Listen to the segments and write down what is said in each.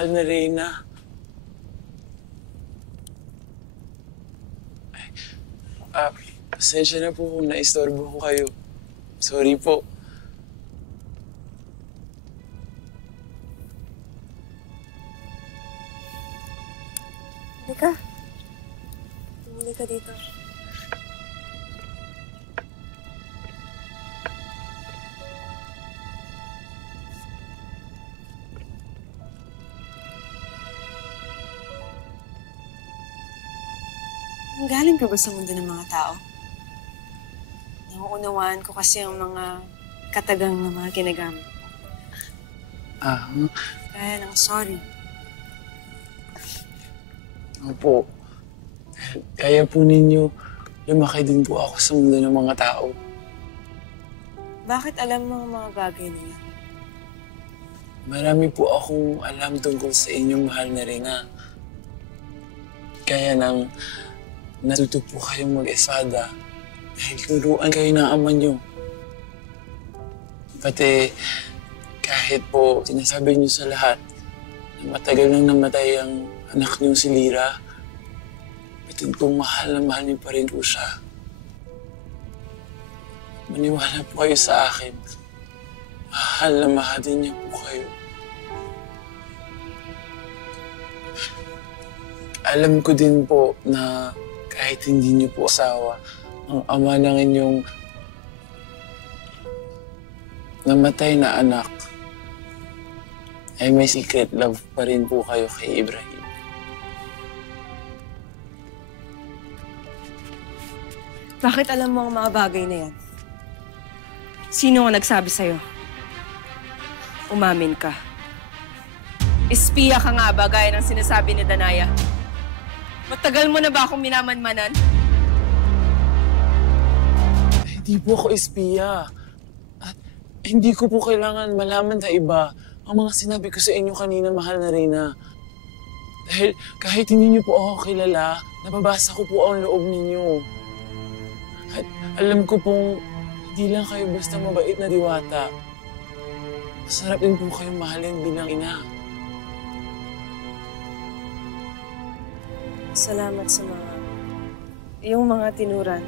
mahal na Reyna. Pasensya na po kung naistorbo ko kayo. Sorry po. Halika. Tumuli ka dito. Galing ka ba sa mundo ng mga tao? Nauunawaan ko kasi ang mga katagang na mga ginagamit. Kaya lang, sorry. Opo. Kaya po ninyo, lumaki din po ako sa mundo ng mga tao. Bakit alam mo ang mga bagay na yan? Marami po akong alam tungkol sa inyong mahal na Reyna. Kaya nang natuto po kayong mag-espada dahil turuan kayo ng ama niyo. Pati kahit po sinasabi niyo sa lahat na matagal nang namatay ang anak niyo si Lyra, pati pong mahal na mahal niyo pa rin po siya. Maniwala po kayo sa akin. Mahal na mahal din niya po kayo. Alam ko din po na kahit hindi niyo po asawa, ang ama ng inyong namatay na anak ay may secret love pa rin po kayo kay Ibrahim. Bakit alam mo ang mga bagay na yan? Sino ang nagsabi sa'yo? Umamin ka. Espiya ka nga ba gaya ng sinasabi ni Danaya? Matagal mo na ba akong minamanmanan? Hindi po ako espiya. At hindi ko po kailangan malaman na iba ang mga sinabi ko sa inyo kanina, mahal na Reyna. Dahil kahit hindi niyo po ako kilala, nababasa ko po ang loob ninyo. At alam ko pong hindi lang kayo basta mabait na diwata. Masarap din po kayong mahalin bilang ina. Salamat sa iyong mga tinuran.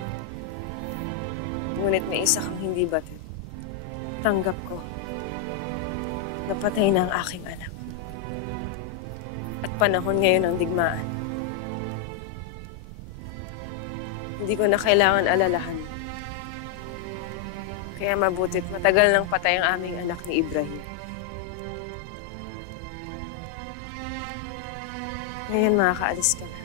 Ngunit may isa kang hindi batid. Tanggap ko. Napatay na ang aking anak. At panahon ngayon ang digmaan. Hindi ko na kailangan alalahan. Kaya mabutit matagal nang patay ang aming anak ni Ibrahim. Ngayon makakaalis ka na.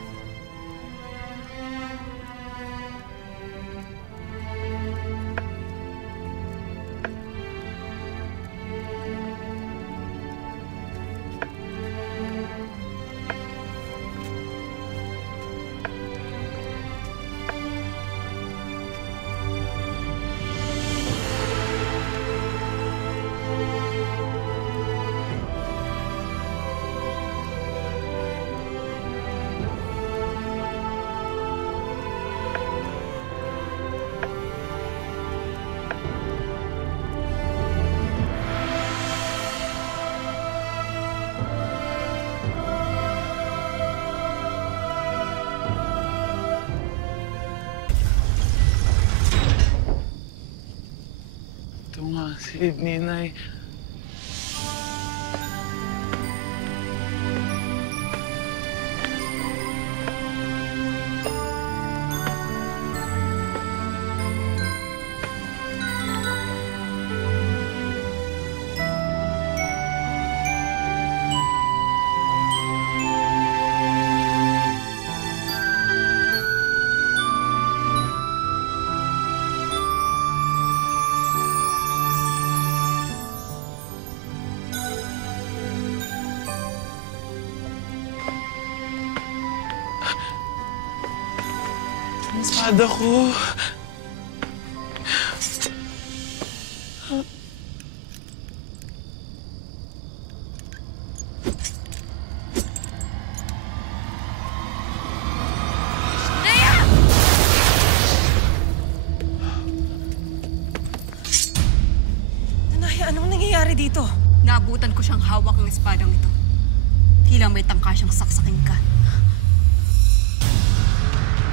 Ito nga, si Ninay. Ang espada ko. Danaya, anong nangyayari dito? Naabutan ko siyang hawak ng espadang ito. Tila may tangka siyang saksakin ka.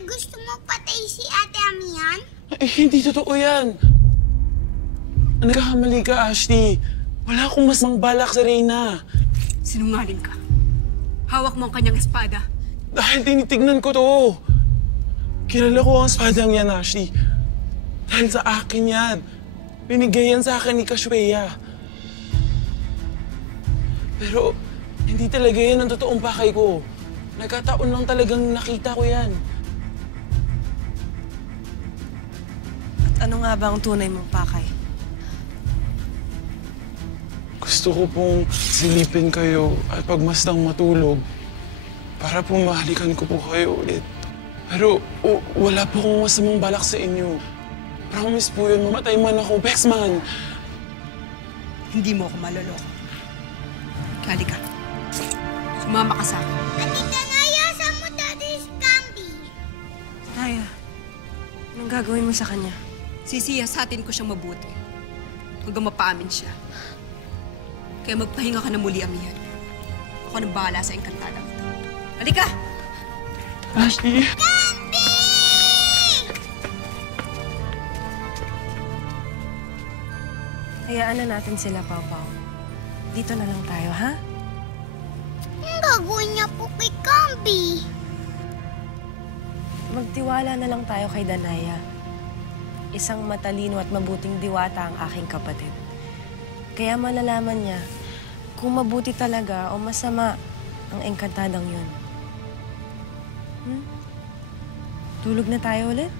Gusto mo patay si Ate Amihan? Hindi totoo yan. Nagkakamali ka, Ashley. Wala akong masang balak sa Reyna. Sinungaling ka. Hawak mo ang kanyang espada. Dahil tinitignan ko to. Kilala ko ang espadang yan, Ashley. Dahil sa akin yan. Binigay yan sa akin ni Kashweya. Pero hindi talaga yan ang totoong pakay ko. Nagkataon lang talagang nakita ko yan. At ano nga ba ang tunay mong pakay? Gusto ko pong silipin kayo at pagmasdang matulog para po mahalikan ko po kayo ulit. Pero wala po akong masamang balak sa inyo. Promise po yun, mamatay man ako, Bexman. Hindi mo ako maloloko. Halika. Sumama ka sa akin. Ate Danaya, saan mo dati si Camby? Naya, anong gagawin mo sa kanya? Sisiyasatin ko siyang mabuti. Hanggang mapaamin siya. Kaya magpahinga ka na muli, Amihan. Ako nang bahala sa engkantada kita. Halika! Ashley! Hayaan na natin sila, Pau Pau. Dito na lang tayo, ha? Ang gagawin niya po kay Camby? Magtiwala na lang tayo kay Danaya. Isang matalino at mabuting diwata ang aking kapatid. Kaya malalaman niya kung mabuti talaga o masama ang engkantadang yun. Tulog na tayo ulit?